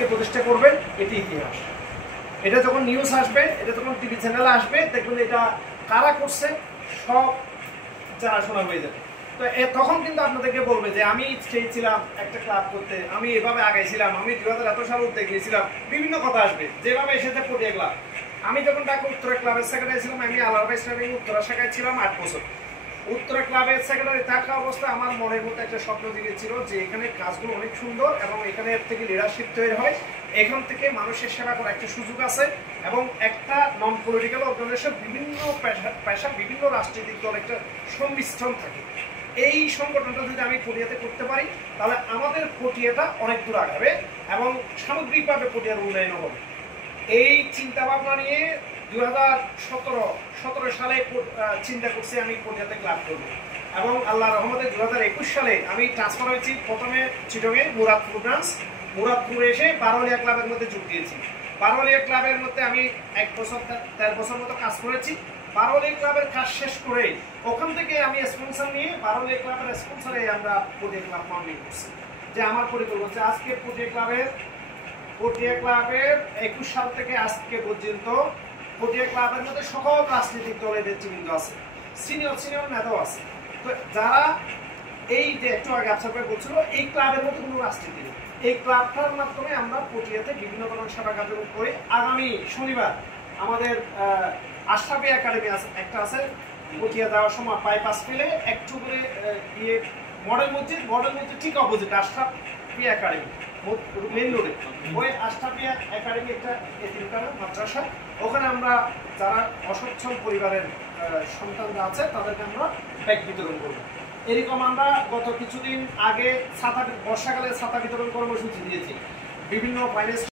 আজকে প্রতিষ্ঠা করবেন, এটি ইতিহাস। এটা যখন নিউজ আসবে, এটা যখন টিভি চ্যানেলে আসবে, দেখবেন এটা কারা করছে সব জানাশোনা হয়ে যাবে। তো তখন কিন্তু আপনাদেরকে বলবে যে আমি চেয়েছিলাম একটা ক্লাব করতে, আমি এভাবে আগাইছিলাম, আমি 2000 সালে উদ্যোগ নিয়েছিলাম, বিভিন্ন কথা আসবে যেভাবে এসেছে পটিয়া ক্লাব। আমি যখন ঢাকা উত্তরা ক্লাবের সেক্রেটারি ছিলাম, আমি আলারবা ইসলামিক উত্তরা শাখায় ছিলাম 8 বছর। উত্তরা ক্লাবের সেক্রেটারি থাকা অবস্থায় আমার মনের মধ্যে একটা স্বপ্ন জেগেছিল যে এখানে কাজগুলো অনেক সুন্দর এবং এখানে থেকে লিডারশিপ তৈরি হয়, এখান থেকে মানুষের সেবা করার একটা সুযোগ আছে এবং একটা নন পলিটিক্যাল অর্গানাইজেশন বিভিন্ন পেশা বিভিন্ন রাজনৈতিক দল একটা সংমিশ্রণ থাকে। এই সংগঠনটা যদি আমি পটিয়াতে করতে পারি তাহলে আমাদের পটিয়াটা অনেক দূর আগাবে এবং সামগ্রিকভাবে পটিয়ার উন্নয়ন হবে। এই চিন্তা ভাবনা নিয়ে 2017 সালে চিন্তা করছি আমি পটিয়াতে ক্লাব করব এবং আল্লাহ রহমতে 2021 সালে আমি ট্রান্সফার হয়েছি। প্রথমে চিটংয়ে মুরাদপুর ব্রাঞ্চ, মুরাদপুরে এসে বারোলিয়া ক্লাবের মধ্যে যোগ দিয়েছি। বারোলিয়া ক্লাবের মধ্যে আমি 1 বছর 13 বছর মতো কাজ করেছি। বারোলিয়া ক্লাবের কাজ শেষ করে ওখান থেকে আমি স্পন্সর নিয়ে বারোলিয়া ক্লাবের স্পন্সরে আমরা পটিয়া ক্লাব মাউন্টিং করছি। যে আমার পরিকল্পনা হচ্ছে আজকে পটিয়া ক্লাবের 21 সাল থেকে আজকে পর্যন্ত পটিয়া ক্লাবের মধ্যে সকল রাজনৈতিক দলের নেতৃবৃন্দ আছে, সিনিয়র নেতাও আছে। তো যারা এই যে একটু আগে আপনাকে বলছিল এই ক্লাবের মধ্যে কোনো রাজনীতি নেই, এই ক্লাবটার মাধ্যমে আমরা পটিয়াতে বিভিন্ন ধরনের সেবা কার্যক্রম করি। আগামী শনিবার আমাদের আশরাফি একাডেমি একটা আছে, পটিয়া যাওয়ার সময় বাইপাস ফেলে একটু করে গিয়ে মডেল মসজিদ ঠিক অপোজিট আশরাফি একাডেমি মেন রোডে, ওই আশরাফি একাডেমি একটা এতিমখানা মাদ্রাসা, ওখানে আমরা যারা অসচ্ছল পরিবারের সন্তানরা আছে তাদেরকে আমরা ব্যাগ বিতরণ করবো। এরকম আমরা গত কিছুদিন আগে বর্ষাকালে ছাতা বিতরণ কর্মসূচি দিয়েছি। বিভিন্ন ফাইন্যান্স